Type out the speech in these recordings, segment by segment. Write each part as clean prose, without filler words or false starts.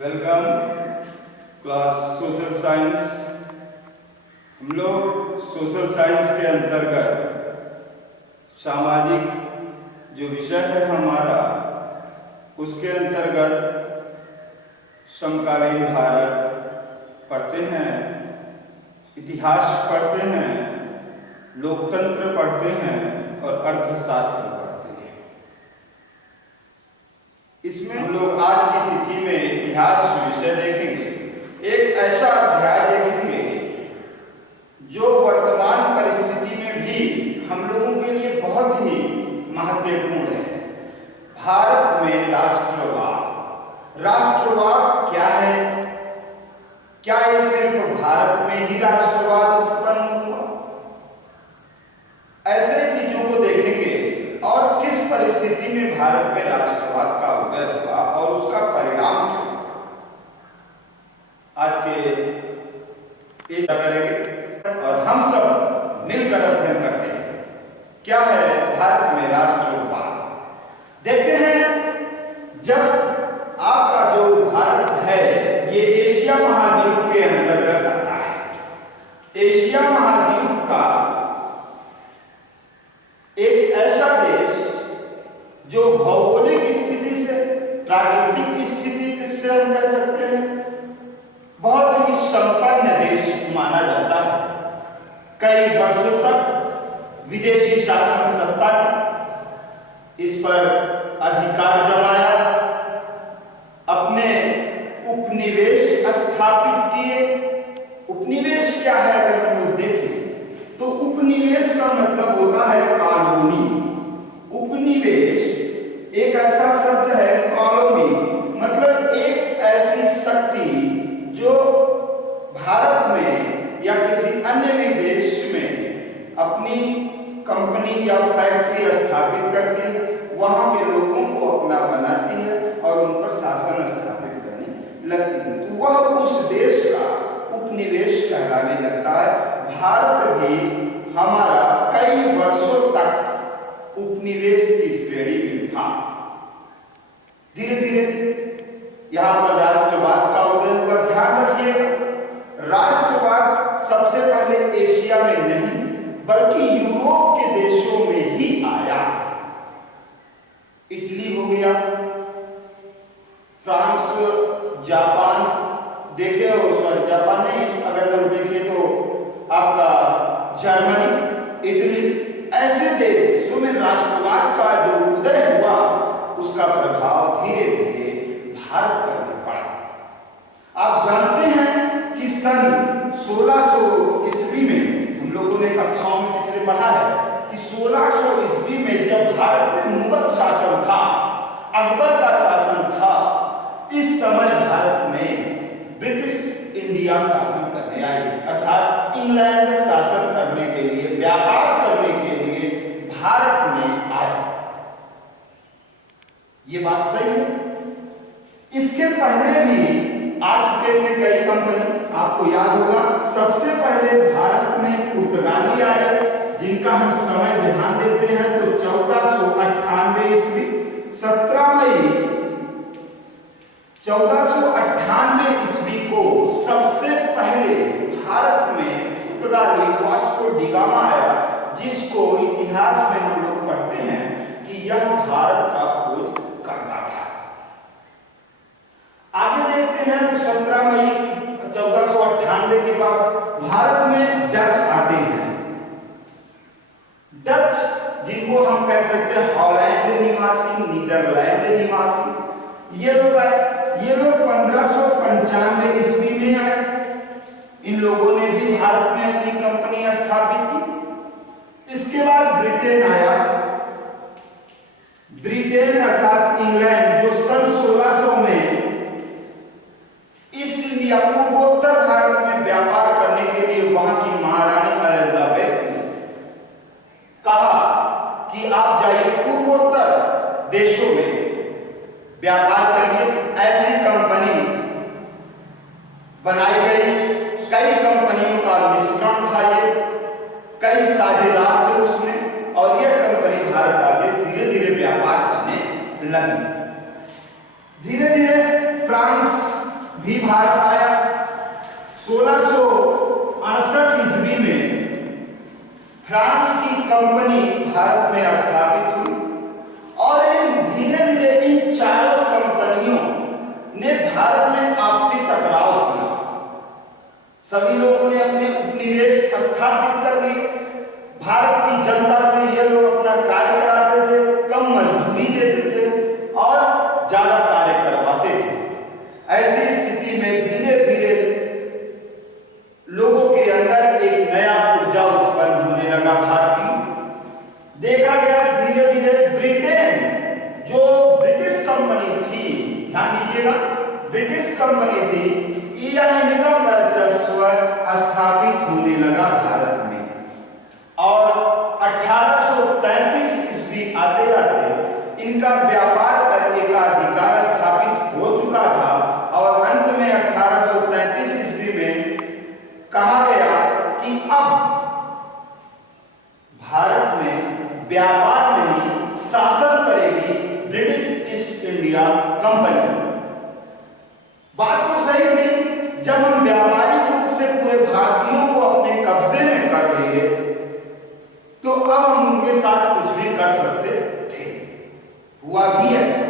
Welcome class social science. हम लोग social science के अंतर्गत सामाजिक जो विषय है हमारा, उसके अंतर्गत समकालीन भारत पढ़ते हैं, इतिहास पढ़ते हैं, लोकतंत्र पढ़ते हैं और अर्थशास्त्र पढ़ते हैं। इसमें हम लोग आज की तिथि में इतिहास विषय देखेंगे। एक ऐसा अध्याय देखेंगे जो वर्तमान परिस्थिति में भी हम लोगों के लिए बहुत ही महत्वपूर्ण है। भारत में राष्ट्रवाद। राष्ट्रवाद क्या है? क्या ये सिर्फ भारत में ही राष्ट्रवाद उत्पन्न हुआ? ऐसे चीजों को देखेंगे और किस परिस्थिति में भारत में राष्ट्रवाद का उदय हुआ और उसका परिणाम क्या आज के पेश करेंगे और हम सब मिलकर अध्ययन करते हैं। क्या है भारत में राष्ट्रवाद? देखते हैं, जब आपका जो भारत है ये एशिया महाद्वीप के अंतर्गत आता है। एशिया महाद्वीप का एक ऐसा देश जो भौगोलिक स्थिति से, प्राकृतिक स्थिति से हम कह सकते हैं बहुत ही संपन्न देश माना जाता है। कई वर्षों तक विदेशी शासन सत्ता ने इस पर अधिकार जमाया, अपने उपनिवेश स्थापित किए। उपनिवेश क्या है अगर हम लोग देखें तो उपनिवेश का मतलब होता है कॉलोनी। उपनिवेश एक ऐसा शब्द है, कॉलोनी मतलब एक ऐसी शक्ति जो भारत में या किसी अन्य भी देश में अपनी कंपनी या फैक्ट्री स्थापित करती है, वहां के लोगों को अपना बनाती है और उन पर शासन स्थापित करने लगती है, तो वह उस देश का उपनिवेश कहलाने लगता है। भारत भी हमारा कई वर्षों तक उपनिवेश की श्रेणी में था। धीरे धीरे यहां पर राष्ट्रवाद का उदय हुआ। ध्यान रखिएगा, राष्ट्रवाद सबसे पहले एशिया में नहीं बल्कि यूरोप के देशों में ही आया। इटली हो गया, फ्रांस, जापान देखे हो, सॉरी जापान नहीं, अगर हम देखें तो आपका जर्मनी, इटली, ऐसे देशों में राष्ट्रवाद का जो उदय हुआ उसका प्रभाव धीरे धीरे भारत पर भी पड़ा। आप जानते हैं कि सन 1600 ईस्वी में, हम लोगों ने कक्षाओं में पिछले पढ़ा है कि 1600 ईस्वी में जब भारत में मुगल शासन था, अकबर का शासन था, इस समय भारत में ब्रिटिश इंडिया शासन करने आई, अर्थात इंग्लैंड शासन करने के लिए, व्यापार करने के लिए भारत में आया। ये बात सही है। इसके पहले भी आ चुके थे कई कंपनी, आपको याद होगा। सबसे पहले भारत में पुर्तगाली आए, जिनका हम समय ध्यान देते हैं तो 1498 ईस्वी, 17 मई 1498 ईस्वी को सबसे पहले भारत में पुर्तगाली वास्को डी गामा आया, जिसको इतिहास में हम लोग पढ़ते हैं कि यह भारत का खोज करता था। आगे देखते हैं तो 17 मई 1498 के बाद भारत में डच आते हैं। डच जिनको हम कह सकते हैं हॉलैंड निवासी, नीदरलैंड निवासी, ये लोग आए। ये लोग 1595 ईस्वी में आए। इन लोगों ने भी भारत में अपनी कंपनी स्थापित की। इसके बाद ब्रिटेन आया। ब्रिटेन अर्थात इंग्लैंड, जो सन 1600 में ईस्ट इंडिया, पूर्वोत्तर भारत में व्यापार करने के लिए वहां की महारानी एलिजाबेथ ने कहा कि आप जाइए पूर्वोत्तर देशों में व्यापार करिए। ऐसी कंपनी बनाई गई। कई कंपनियों का मिश्रण था, ये कई साझेदार थे उसमें, और यह कंपनी भारत आगे धीरे धीरे व्यापार करने लगी। धीरे धीरे फ्रांस भी भारत आया। 1668 ईस्वी में फ्रांस की कंपनी भारत में स्थापित हुई और धीरे धीरे इन चारों कंपनियों ने भारत में आपसी टकराव किया। सभी लोगों ने अपने उपनिवेश स्थापित कर लिए। भारत की जनता से ये लोग अपना कार्य कराते थे, कम मजदूरी देते थे और ज्यादा कार्य करवाते थे। ऐसी स्थिति में धीरे धीरे लोगों के अंदर एक नया ऊर्जा उत्पन्न होने लगा। भारतीय देखा गया धीरे धीरे ब्रिटेन, जो ब्रिटिश कंपनी थी, ध्यान दीजिएगा, ब्रिटिश कंपनी थी, यह इनका वर्चस्व स्थापित होने लगा भारत में। और 1833 ईस्वी आते आते इनका व्यापार पर एकाधिकार स्थापित हो चुका था और अंत में 1833 ईस्वी में कहा गया कि अब भारत में व्यापार नहीं, शासन करेगी ब्रिटिश ईस्ट इंडिया कंपनी। बात तो सही थी, जब हम व्यापारिक रूप से पूरे भारतीयों को अपने कब्जे में कर लिए तो अब हम उनके साथ कुछ भी कर सकते थे। हुआ भी ऐसा।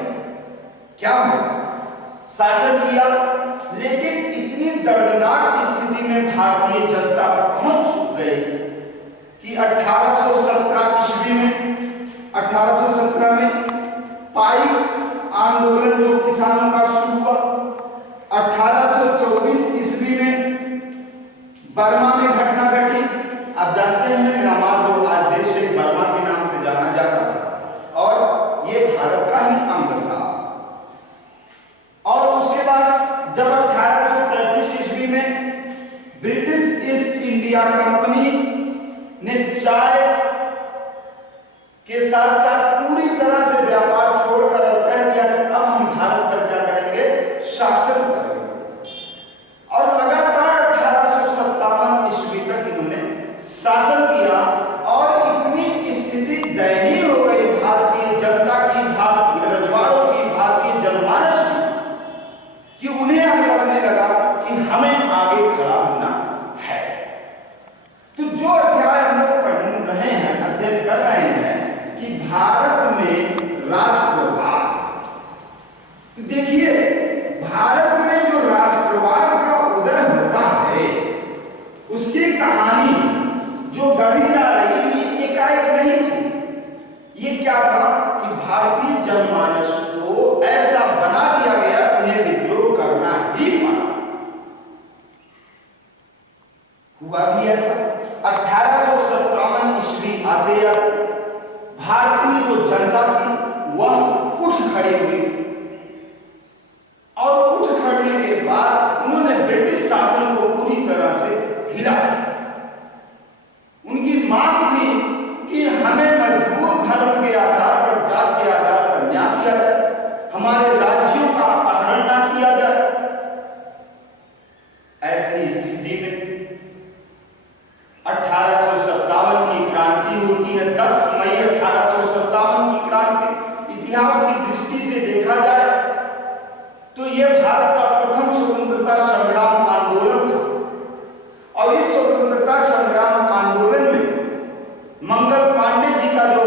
क्या हुआ? शासन किया, लेकिन इतनी दर्दनाक स्थिति में भारतीय जनता पहुंच गई कि 1817 ईस्वी में 1817 में पाइक आंदोलन जो किसानों का शुरू हुआ। 1824 ईस्वी में बर्मा में घटना घटी। आप जानते हैं म्यांमार जो आज देश है, बर्मा के नाम से जाना जाता था और ये भारत का ही अंग था। और उसके बाद जब 1833 ईस्वी में ब्रिटिश ईस्ट इंडिया कंपनी ने चाय के साथ साथ पूरी तरह से व्यापार छोड़कर और कह दिया कि अब हम भारत पर क्या करेंगे, शासन करेंगे। और लगातार 1857 ईस्वी तक इन्होंने शासन किया और इतनी स्थिति दयनीय हो गई भारतीय जनता की, भारतीय रजवाड़ों की, भारतीय जनमानस की, कि उन्हें अब लगने लगा कि हमें आगे खड़ा होना है। तो जो अध्याय हम लोग पढ़ रहे हैं, अध्ययन कर रहे हैं कि भारत में राष्ट्रवाद, तो देखिए भारत में जो राष्ट्रवाद का उदय होता है उसकी कहानी जो गढ़ी जा रही है एकाएक नहीं थी। ये क्या था कि भारतीय जनमानस को ऐसा बना दिया गया, उन्हें विद्रोह करना ही पड़ा। हुआ भी ऐसा। 1857 ईस्वी आते भारतीय जो जनता थी वह उठ खड़ी हुई और उठ खड़ने के बाद उन्होंने ब्रिटिश शासन को पूरी तरह से हिला दिया। उनकी मांग थी कि हमें मजबूर धर्म के आधार पर, जात के आधार पर न्याय किया जाए, हमारे राज्यों का अपहरण न किया जाए। ऐसी स्थिति में 1857 की क्रांति होती है। 10 मई 1857 की क्रांति इतिहास की दृष्टि से देखा जाए तो यह भारत का प्रथम स्वतंत्रता संग्राम आंदोलन था। और इस स्वतंत्रता संग्राम आंदोलन में मंगल पांडे जी का जो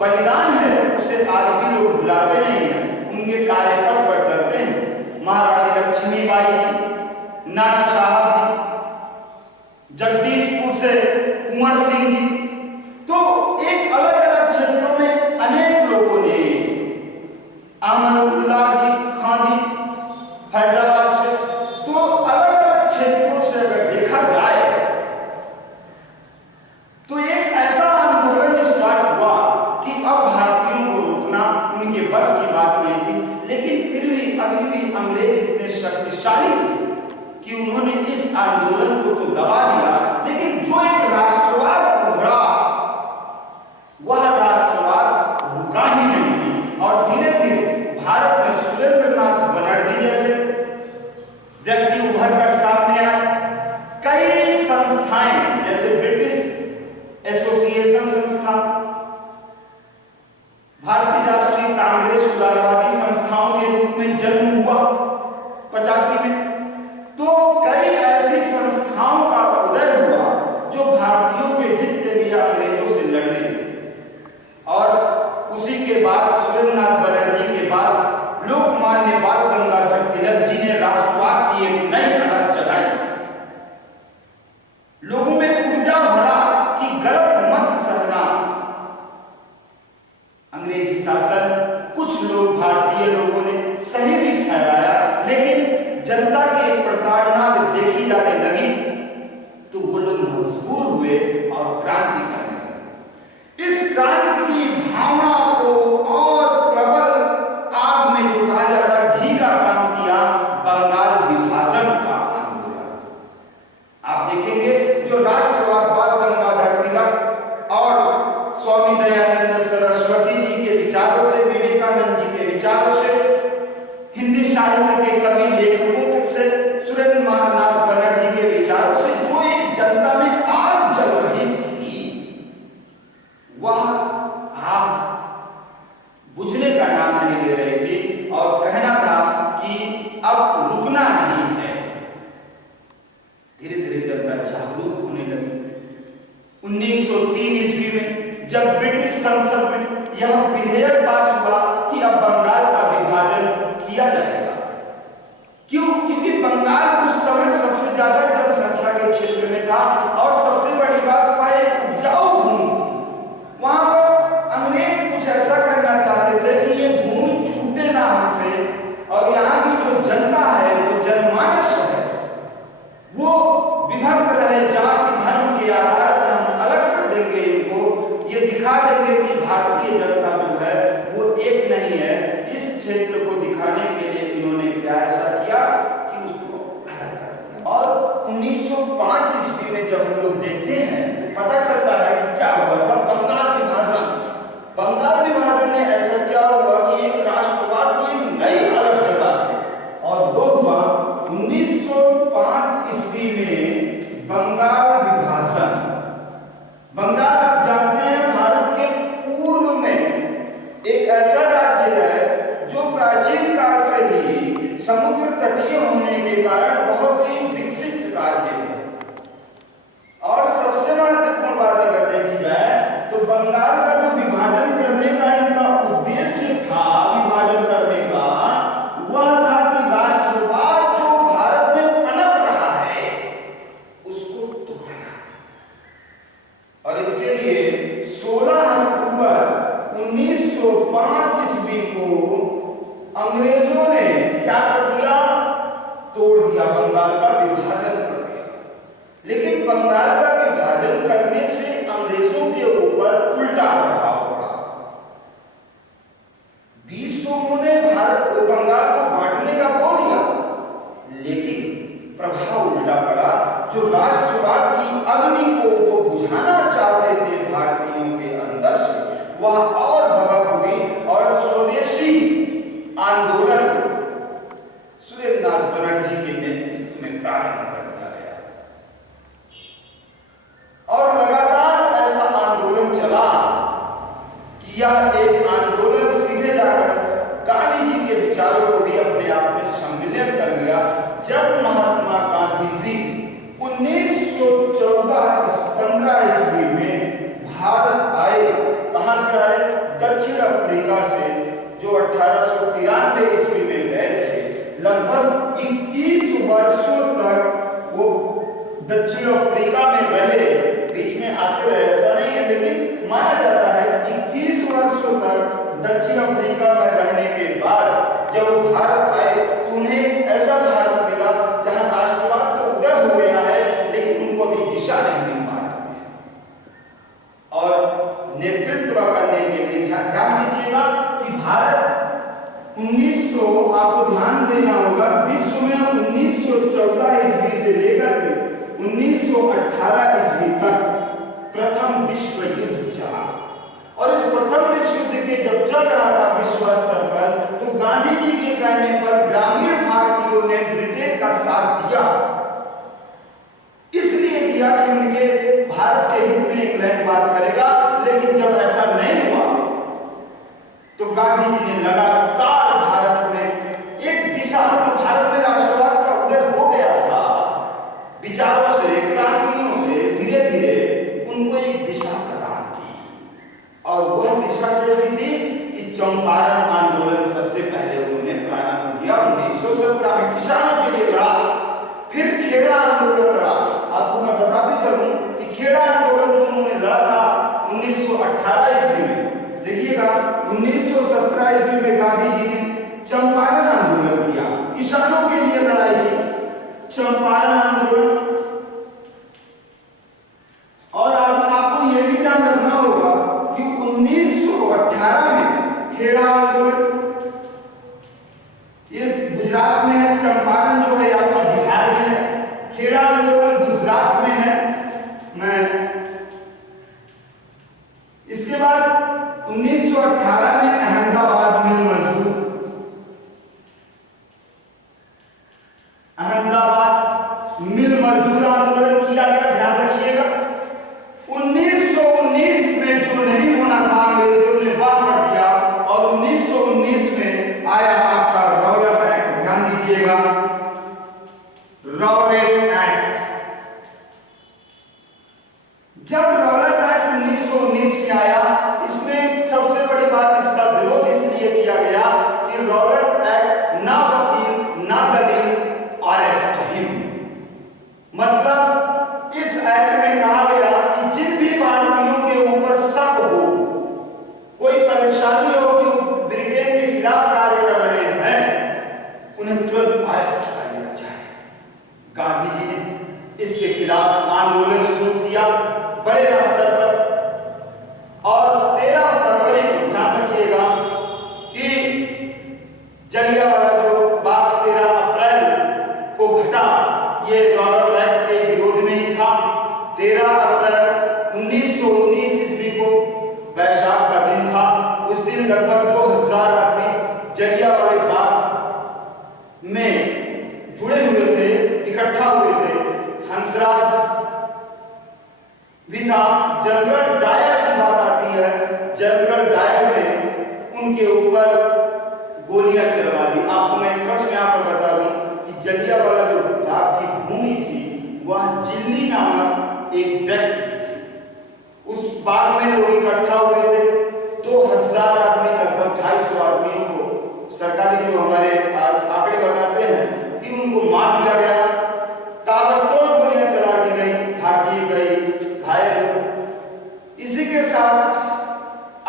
बलिदान है उसे आज भी लोग भुलाते नहीं हैं, उनके कार्यपथ पर चलते हैं। महारानी लक्ष्मीबाई जी, नाना साहब जी, जगदीशपुर से कुंवर सिंह जी, तो एक अलग अलग क्षेत्रों में अनेक लोगों ने, अहमदुल्लाह जी खां जी फैजाबाद से, तो अलग अलग क्षेत्रों से अगर देखा जाए तो एक ऐसा आंदोलन स्टार्ट हुआ कि अब भारतीयों को रोकना उनके बस की बात नहीं थी। लेकिन फिर भी अभी भी अंग्रेज इतने शक्तिशाली थे कि उन्होंने इस आंदोलन को तो दबा दिया, लेकिन जो एक राष्ट्रवाद उभरा वह राष्ट्रवाद रुका ही नहीं। और धीरे धीरे भारत में सुरेंद्रनाथ बनर्जी जैसे व्यक्ति उभर कर सामने आए। कई संस्थाएं जैसे ब्रिटिश एसोसिएशन संस्था, भारतीय राष्ट्रीय कांग्रेस उदारवादी संस्थाओं के रूप में जन्म हुआ 85 में। जनता की प्रताड़ना देखी जाने लगी तो वो लोग मजबूर हुए और क्रांति करने लगे। इस क्रांति की भावना को और प्रबल आग में जो कहा जाता है घी का काम किया बंगाल विभाजन का आंदोलन। आप देखेंगे जो राष्ट्रवाद बाल गंगाधर तिलक और स्वामी दयानंद सरस्वती जी के विचारों से, विवेकानंद जी के विचारों से, हिंदी साहित्य के कवि लेखकों से, सुरेंद्रनाथ बनर्जी के विचारों से जो एक जनता में आग जल रही थी, वह आग बुझने का नाम नहीं ले रही थी और कहना था कि अब रुकना नहीं है। धीरे धीरे जनता जागरूक होने लगी। 1903 ईस्वी में जब ब्रिटिश संसद में यह विधेयक पास हुआ कि अब बंगाल का विभाजन किया जाएगा। क्यों? क्योंकि बंगाल उस समय सबसे ज्यादा जनसंख्या के क्षेत्र में था और सबसे बड़ी बात वह एक उपजाऊ भूमि थी। वहां पर अंग्रेज कुछ ऐसा करना चाहते थे कि ये भूमि छूटे ना हमसे और यहाँ की जो जनता है, जो जनमानस है, वो विभक्त रहे। जाति धर्म के आधार पर हम अलग कर देंगे इनको, ये दिखा देंगे कि भारतीय जनता जो है वो एक नहीं है। इस क्षेत्र को दिखाने के लिए इन्होंने क्या ऐसा किया कि उसको अलग कर दिया। और 1905 ईस्वी में जब हम लोग देखते हैं तो पता चलता है कि क्या हुआ था। बंगाल विभाजन। बंगाल विभाजन में ऐसा क्या हुआ कि एक राष्ट्रवाद की नई अलग जगह थी और वो हुआ 1905 ईस्वी में बंगाल विभाजन। बंगाल आप जानते हैं भारत के पूर्व में एक ऐसा राज्य है जो प्राचीन काल से ही समुद्र तटीय होने के कारण बहुत ही विकसित राज्य है। और सबसे महत्वपूर्ण बात अगर देखी जाए तो बंगाल का जो विभाजन करने का इनका उद्देश्य था, विभाजन करने का, वह था कि राष्ट्रवाद जो भारत में पनप रहा है उसको तोड़ना। और इसके लिए 16 अक्टूबर 1905 ईस्वी को अंग्रेजों ने क्या कर दिया? तोड़ दिया, बंगाल का विभाजन कर दिया। लेकिन बंगाल का विभाजन करने से अंग्रेजों के ऊपर उल्टा प्रभाव पड़ा। 20 तो उन्होंने भारत को, बंगाल को बांटने का बोल दिया, लेकिन प्रभाव उल्टा पड़ा। जो राष्ट्रवाद की अग्नि को वो बुझाना चाहते थे भारतीयों के अंदर से, वह और भभक हुई और स्वदेशी आंदोलन सुरेंद्रनाथ बनर्जी के नेतृत्व में प्रारंभ कर दिया गया। और लगातार ऐसा आंदोलन चला कि यह एक आंदोलन सीधे जाकर गांधी जी के विचारों को भी अपने आप में सम्मिलित कर लिया। जब महात्मा गांधी जी 1914-15 ईस्वी में भारत आए, कहां से आए? दक्षिण अफ्रीका से, जो 1893 ईस्वी में गए थे। लगभग 21 वर्षों तक वो दक्षिण अफ्रीका में रहे, बीच में आते रहे, ऐसा नहीं है, लेकिन माना जाता है 21 वर्षों तक दक्षिण अफ्रीका में रहने के बाद जब वो भारत आए तो उन्हें ऐसा भारत मिला जहां राष्ट्रवाद तो उदय हो गया है, लेकिन उनको भी दिशा नहीं मिल पा रही है। और नेतृत्व करने के लिए ध्यान दीजिएगा कि भारत 1900, आपको ध्यान देना होगा, विश्व में 1914 ईस्वी से लेकर के 1918 ईस्वी तक प्रथम विश्व युद्ध चला। और इस प्रथम विश्व युद्ध के जब चल रहा था विश्व स्तर पर, तो गांधी जी के कहने पर ग्रामीण भारतीयों ने ब्रिटेन का साथ दिया। इसलिए दिया कि उनके भारत के हित में इंग्लैंड बात करेगा, लेकिन जब ऐसा नहीं हुआ तो गांधी जी ने लगातार भारत में एक दिशा, तो भारत में राष्ट्रवाद का उदय हो गया था, विचारों से, क्रांतियों से धीरे धीरे उनको एक दिशा प्रदान की। और वह दिशा कैसी थी कि चंपारण आंदोलन सबसे पहले उन्होंने प्रारंभ किया 1917 में, किसानों के लिए लड़ा। फिर खेड़ा आंदोलन लड़ा। आपको मैं बताते चलूं कि खेड़ा आंदोलन जो उन्होंने लड़ा था 1918 ईस्वी में, देखिएगा 1917 ईस्वी में गांधी जी ने चंपारण आंदोलन किया, किसानों के लिए लड़ाई चंपारण आंदोलन। और आपको यह भी ध्यान रखना होगा कि 1918 में खेड़ा आंदोलन, ये गुजरात में है, चंपारण जो है आपका बिहार में है, खेड़ा आंदोलन गुजरात में है। इसके बाद 1918 में अहमदाबाद मिल मजदूर, अहमदाबाद मिल मजदूर आंदोलन किया गया। ध्यान रखिएगा 1919 में जो नहीं होना था अंग्रेजों ने वह कर दिया, और 1919 में आया आपका रॉलेट एक्ट। ध्यान दीजिएगा, रॉलेट एक्ट। जब रॉलेट एक्ट 1919 में आया, इसमें सबसे बड़ी बात, इसका विरोध इसलिए किया गया कि रॉलेट एक्ट ना वकील ना दलील अरेस्ट हिम। मतलब इस एक्ट में कहा गया कि जिन भी भारतीयों के ऊपर शक हो, कोई परेशानी हो कि वो ब्रिटेन के खिलाफ कार्य कर रहे हैं, उन्हें तुरंत अरेस्ट कर लिया जाए। गांधी जी ने इसके खिलाफ आंदोलन शुरू किया बड़े स्तर पर, और 13 फरवरी को ध्यान रखिएगा कि जलियांवाला जो बाग 13 अप्रैल को घटा, ये रॉलेट एक्ट के विरोध में ही था। 13 अप्रैल 1919 ईस्वी को वैशाख का दिन था। उस दिन लगभग 2000 आदमी जलियांवाला बाग में जुड़े हुए थे, इकट्ठा हुए थे। हंसराज भी था। जनरल डायर की बात आती है, जनरल डायर ने उनके ऊपर गोलियां चलवा दी। आपको मैं एक प्रश्न यहाँ पर बता दूं कि जलियांवाला जो बाग की भूमि थी, वह जिल्ली नामक एक व्यक्ति की थी। उस बाग में लोग इकट्ठा हुए थे। 2000 आदमी, लगभग 250 आदमियों को सरकारी जो हमारे आंकड़े बताते हैं कि उनको मार दिया गया, ताबड़तोड़ गोलियां चला दी गई, भारतीय गई घायल हो। इसी के साथ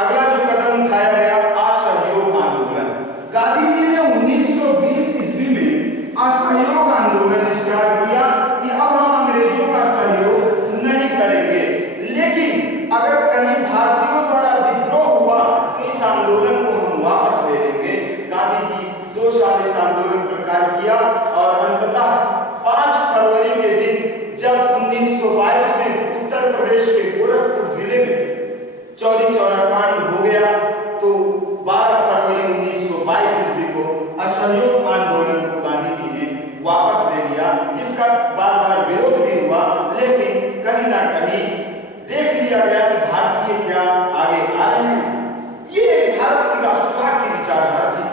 अगला जो कदम उठाया गया, असहयोग आंदोलन। गांधी जी ने 1920 ईस्वी में असहयोग आंदोलन स्टार्ट किया कि अब हम अंग्रेजों का सहयोग नहीं करेंगे, लेकिन अगर कहीं भारतीयों द्वारा विद्रोह हुआ तो इस आंदोलन को हम वापस ले लेंगे। गांधी जी 2 साल इस आंदोलन पर कार्य किया, और अंततः 5 फरवरी के दिन जब 1922 में उत्तर प्रदेश के गोरखपुर जिले में चौरी चौरा कांड हो गया, तो 12 फरवरी 1922 ईस्वी को असहयोग आंदोलन को गांधी जी ने वापस ले लिया, जिसका बार बार विरोध भी हुआ, लेकिन कहीं ना कहीं देख लिया गया कि भारतीय क्या आगे आ रहे हैं। ये भारत की राष्ट्रवाद की विचारधारा थी।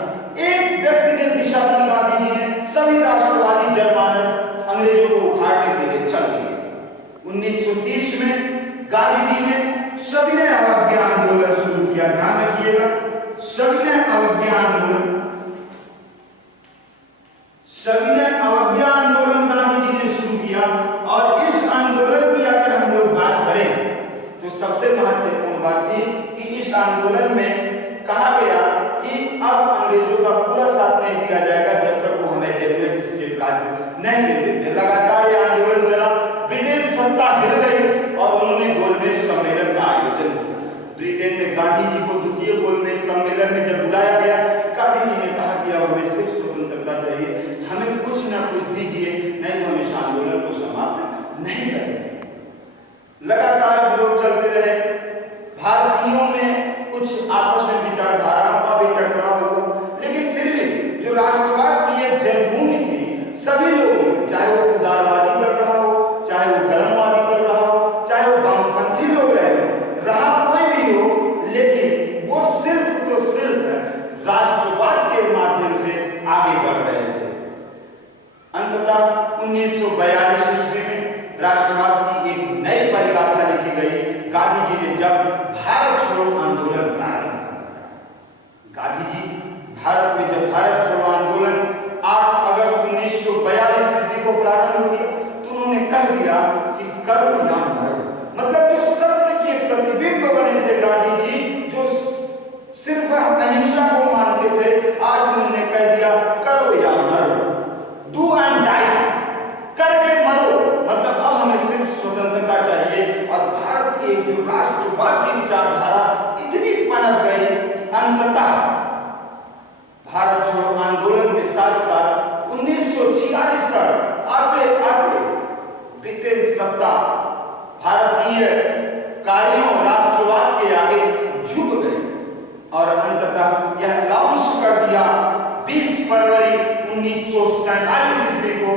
एक व्यक्ति ने दिशा दी, गांधी जी ने सभी राष्ट्रवादी जनमानस अंग्रेजों को उखाड़ने के लिए चल दिए। 1930 में गांधी जी ने सविनय अवज्ञा आंदोलन शुरू किया। ध्यान रखिएगा, सविनय अवज्ञा आंदोलन, सविनय अवज्ञा आंदोलन गांधी जी ने शुरू किया। और इस आंदोलन की अगर हम लोग बात करें तो सबसे महत्वपूर्ण बात थी कि इस आंदोलन में कहा गया कि अब अंग्रेजों का पूरा साथ नहीं दिया जाएगा जब तक वो हमें डेवलप स्टेट राज्य नहीं दे देते। लगातार ये आंदोलन चला, ब्रिटिश सत्ता हिल गई और उन्होंने गोलमेज सम्मेलन का आयोजन किया। ब्रिटेन में गांधी जी को द्वितीय गोलमेज सम्मेलन में जब बुलाया गया, गांधी जी ने कहा कि अब हमें सिर्फ स्वतंत्रता चाहिए, हमें कुछ ना कुछ दीजिए, नहीं तो हम इस आंदोलन को समाप्त नहीं करेंगे। लगातार विरोध चलते रहे, भारतीयों में कुछ आपस में विचारधाराओं का भी टकराव हुआ, लेकिन फिर भी जो राष्ट्रवाद की एक जन्मभूमि थी, सभी लोग, चाहे वो उदारवादी कर रहा हो, चाहे वो धर्मवादी कर रहा हो, चाहे वो वामपंथी लोग रहा कोई भी हो, लेकिन वो सिर्फ तो सिर्फ राष्ट्रवाद के माध्यम से आगे बढ़ रहे थे। अंततः 1942 ईस्वी में राष्ट्रवाद की एक नई परिभाषा लिखी गई। गांधी जी ने जब भारत छोड़ो आंदोलन प्रारंभ किया, गांधी जी भारत में जब भारत छोड़ो आंदोलन 8 अगस्त 1942 ईस्वी को प्रारंभ किया, तो उन्होंने कह दिया कि करो या मरो। मतलब जो सत्य के प्रतिबिंब बने थे गांधी जी, जो सिर्फ अहिंसा को मानते थे, आज उन्होंने कह दिया करो या मरो, डू एंड डाई। सत्ता भारतीय कार्यों राष्ट्रवाद के आगे झुक गई और अंततः यह अनाउंस कर दिया 20 फरवरी 1947 ईस्वी को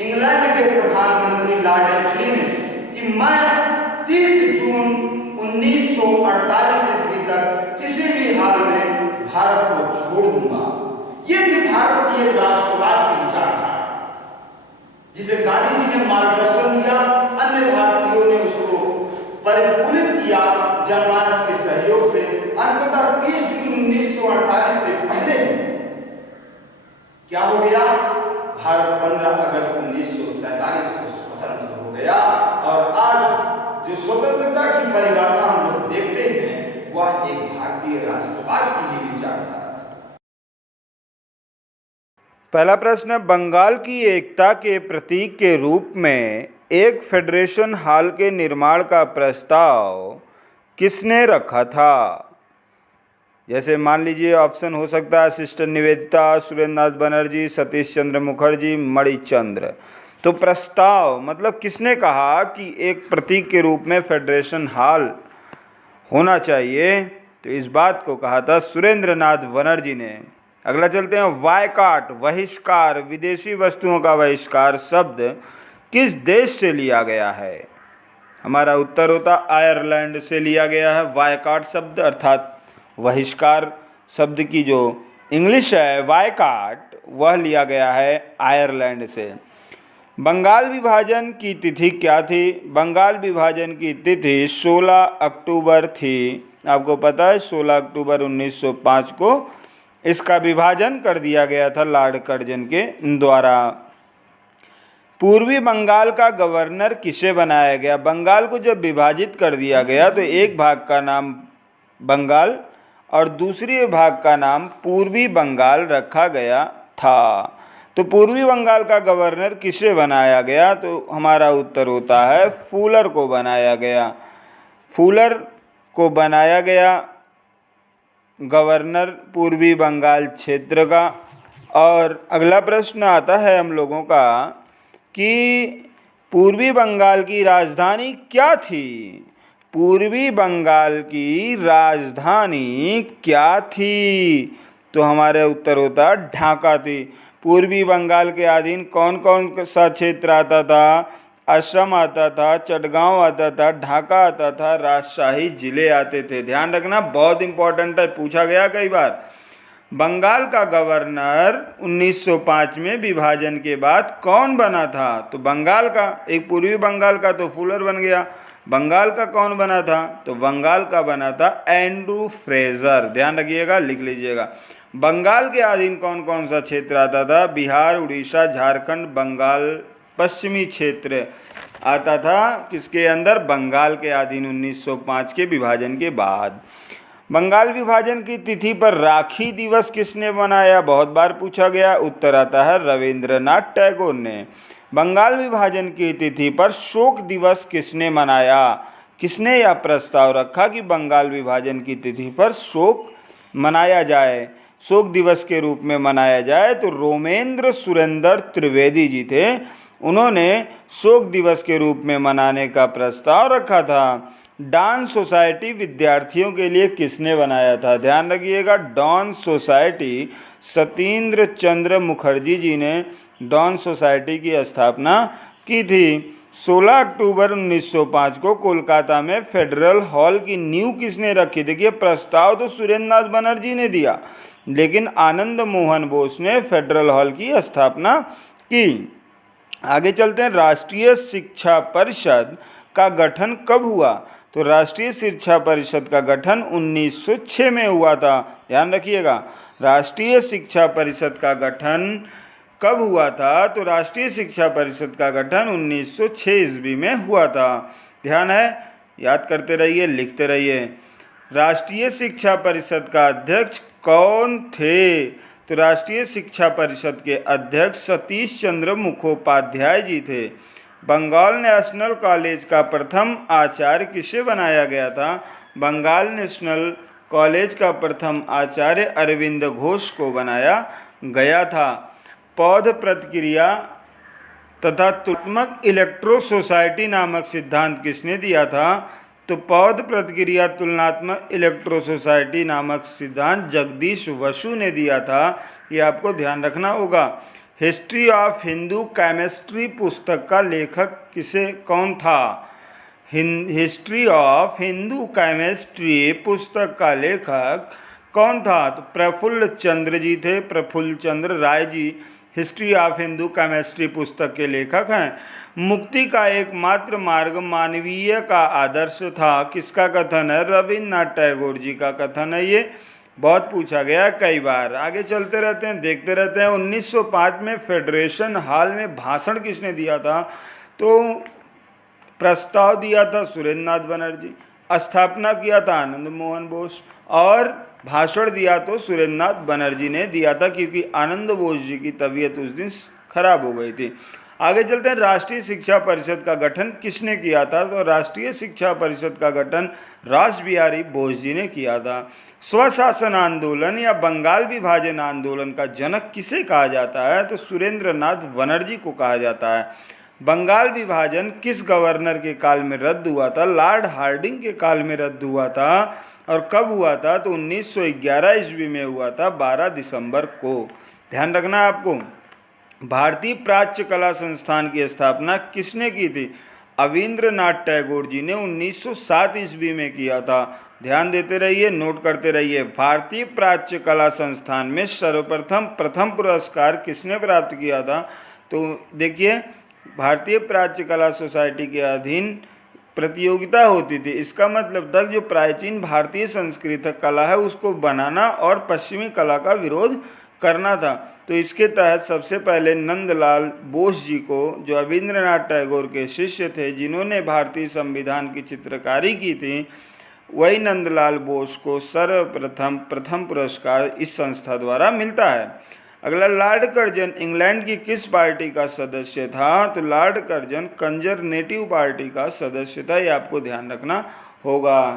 इंग्लैंड के प्रधानमंत्री लॉर्ड क्लीन ने कि मैं 30 जून 1948 ईस्वी तक किसी भी हाल में भारत को छोड़ दूंगा। ये थी भारतीय राष्ट्रवाद की विचारधारा जिसे गांधी जी ने मार्गदर्शन दिया, अन्य भारतीयों ने उसको परिपूर्णित किया जनमानस के सहयोग से। अंततः 30 जून 1948 से पहले क्या हो गया? भारत 15 अगस्त 1947 को स्वतंत्र हो गया और आज जो स्वतंत्रता की परिगाथा हम लोग देखते हैं वह एक भारतीय राष्ट्रवाद की ही विचारधारा। पहला प्रश्न, बंगाल की एकता के प्रतीक के रूप में एक फेडरेशन हॉल के निर्माण का प्रस्ताव किसने रखा था? जैसे मान लीजिए ऑप्शन हो सकता है सिस्टर निवेदिता, सुरेंद्र नाथ बनर्जी, सतीश चंद्र मुखर्जी, मणिचंद्र। तो प्रस्ताव मतलब किसने कहा कि एक प्रतीक के रूप में फेडरेशन हॉल होना चाहिए, तो इस बात को कहा था सुरेंद्र नाथ बनर्जी ने। अगला चलते हैं, बायकॉट बहिष्कार, विदेशी वस्तुओं का बहिष्कार शब्द किस देश से लिया गया है? हमारा उत्तर होता आयरलैंड से लिया गया है। बायकॉट शब्द अर्थात बहिष्कार शब्द की जो इंग्लिश है बायकॉट, वह लिया गया है आयरलैंड से। बंगाल विभाजन की तिथि क्या थी? बंगाल विभाजन की तिथि 16 अक्टूबर थी। आपको पता है 16 अक्टूबर 1905 को इसका विभाजन कर दिया गया था लॉर्ड कर्जन के द्वारा। पूर्वी बंगाल का गवर्नर किसे बनाया गया? बंगाल को जब विभाजित कर दिया गया तो एक भाग का नाम बंगाल और दूसरे भाग का नाम पूर्वी बंगाल रखा गया था। तो पूर्वी बंगाल का गवर्नर किसे बनाया गया? तो हमारा उत्तर होता है फुलर को बनाया गया। फुलर को बनाया गया गवर्नर पूर्वी बंगाल क्षेत्र का। और अगला प्रश्न आता है हम लोगों का कि पूर्वी बंगाल की राजधानी क्या थी? पूर्वी बंगाल की राजधानी क्या थी? तो हमारे उत्तर होता ढाका थी। पूर्वी बंगाल के अधीन कौन कौन सा क्षेत्र आता था? असम आता था, चटगांव आता था, ढाका आता था, राजशाही जिले आते थे। ध्यान रखना, बहुत इंपॉर्टेंट है, पूछा गया कई बार। बंगाल का गवर्नर 1905 में विभाजन के बाद कौन बना था? तो बंगाल का, एक पूर्वी बंगाल का तो फुलर बन गया। बंगाल का कौन बना था? तो बंगाल का बना था एंड्रू फ्रेजर। ध्यान रखिएगा, लिख लीजिएगा। बंगाल के अधीन कौन कौन सा क्षेत्र आता था? बिहार, उड़ीसा, झारखंड, बंगाल पश्चिमी क्षेत्र आता था। किसके अंदर? बंगाल के अधीन 1905 के विभाजन के बाद। बंगाल विभाजन की तिथि पर राखी दिवस किसने मनाया? बहुत बार पूछा गया। उत्तर आता है रविंद्रनाथ टैगोर ने। बंगाल विभाजन की तिथि पर शोक दिवस किसने मनाया? किसने यह प्रस्ताव रखा कि बंगाल विभाजन की तिथि पर शोक मनाया जाए, शोक दिवस के रूप में मनाया जाए? तो रोमेंद्र सुरेंद्र त्रिवेदी जी थे। उन्होंने शोक दिवस के रूप में मनाने का प्रस्ताव रखा था। डांस सोसाइटी विद्यार्थियों के लिए किसने बनाया था? ध्यान रखिएगा, डांस सोसाइटी सतीन्द्र चंद्र मुखर्जी जी ने डांस सोसाइटी की स्थापना की थी। 16 अक्टूबर 1905 को कोलकाता में फेडरल हॉल की नींव किसने रखी? देखिए, प्रस्ताव तो सुरेंद्र नाथ बनर्जी ने दिया, लेकिन आनंद मोहन बोस ने फेडरल हॉल की स्थापना की। आगे चलते हैं, राष्ट्रीय शिक्षा परिषद का गठन कब हुआ? तो राष्ट्रीय शिक्षा परिषद का गठन 1906 में हुआ था। ध्यान रखिएगा, राष्ट्रीय शिक्षा परिषद का गठन कब हुआ था? तो राष्ट्रीय शिक्षा परिषद का गठन 1906 ईस्वी में हुआ था। ध्यान है, याद करते रहिए, लिखते रहिए। राष्ट्रीय शिक्षा परिषद का अध्यक्ष कौन थे? तो राष्ट्रीय शिक्षा परिषद के अध्यक्ष सतीश चंद्र मुखोपाध्याय जी थे। बंगाल नेशनल कॉलेज का प्रथम आचार्य किसे बनाया गया था? बंगाल नेशनल कॉलेज का प्रथम आचार्य अरविंद घोष को बनाया गया था। पौध प्रतिक्रिया तथा तुलनात्मक इलेक्ट्रो सोसाइटी नामक सिद्धांत किसने दिया था? तो पौध प्रतिक्रिया तुलनात्मक इलेक्ट्रो सोसाइटी नामक सिद्धांत जगदीश बसु ने दिया था। ये आपको ध्यान रखना होगा। हिस्ट्री ऑफ हिंदू केमिस्ट्री पुस्तक का लेखक कौन था? हिस्ट्री ऑफ हिंदू केमिस्ट्री पुस्तक का लेखक कौन था? तो प्रफुल्ल चंद्र जी थे, प्रफुल्ल चंद्र Rai ji history of Hindu chemistry पुस्तक के लेखक हैं। मुक्ति का एकमात्र मार्ग मानवीय का आदर्श था, किसका कथन है? रविन्द्रनाथ टैगोर जी का कथन है। ये बहुत पूछा गया कई बार। आगे चलते रहते हैं, देखते रहते हैं। 1905 में फेडरेशन हॉल में भाषण किसने दिया था? तो प्रस्ताव दिया था सुरेंद्रनाथ बनर्जी, स्थापना किया था आनंद मोहन बोस, और भाषण दिया तो सुरेंद्रनाथ बनर्जी ने दिया था, क्योंकि आनंद बोस जी की तबीयत उस दिन खराब हो गई थी। आगे चलते हैं। राष्ट्रीय शिक्षा परिषद का गठन किसने किया था? तो राष्ट्रीय शिक्षा परिषद का गठन रास बिहारी बोस जी ने किया था। स्वशासन आंदोलन या बंगाल विभाजन आंदोलन का जनक किसे कहा जाता है? तो सुरेंद्रनाथ बनर्जी को कहा जाता है। बंगाल विभाजन किस गवर्नर के काल में रद्द हुआ था? लॉर्ड हार्डिंग के काल में रद्द हुआ था। और कब हुआ था? तो 1911 ईस्वी में हुआ था, 12 दिसंबर को। ध्यान रखना आपको। भारतीय प्राच्य कला संस्थान की स्थापना किसने की थी? अविंद्रनाथ टैगोर जी ने 1907 ईस्वी में किया था। ध्यान देते रहिए, नोट करते रहिए। भारतीय प्राच्य कला संस्थान में सर्वप्रथम प्रथम पुरस्कार किसने प्राप्त किया था? तो देखिए, भारतीय प्राच्य कला सोसाइटी के अधीन प्रतियोगिता होती थी। इसका मतलब तक जो प्राचीन भारतीय संस्कृत कला है उसको बनाना और पश्चिमी कला का विरोध करना था। तो इसके तहत सबसे पहले नंदलाल बोस जी को, जो रविंद्रनाथ टैगोर के शिष्य थे, जिन्होंने भारतीय संविधान की चित्रकारी की थी, वही नंदलाल बोस को सर्वप्रथम प्रथम पुरस्कार इस संस्था द्वारा मिलता है। अगला, लॉर्ड कर्जन इंग्लैंड की किस पार्टी का सदस्य था? तो लॉर्ड कर्जन कंजर्वेटिव पार्टी का सदस्य था। ये आपको ध्यान रखना होगा।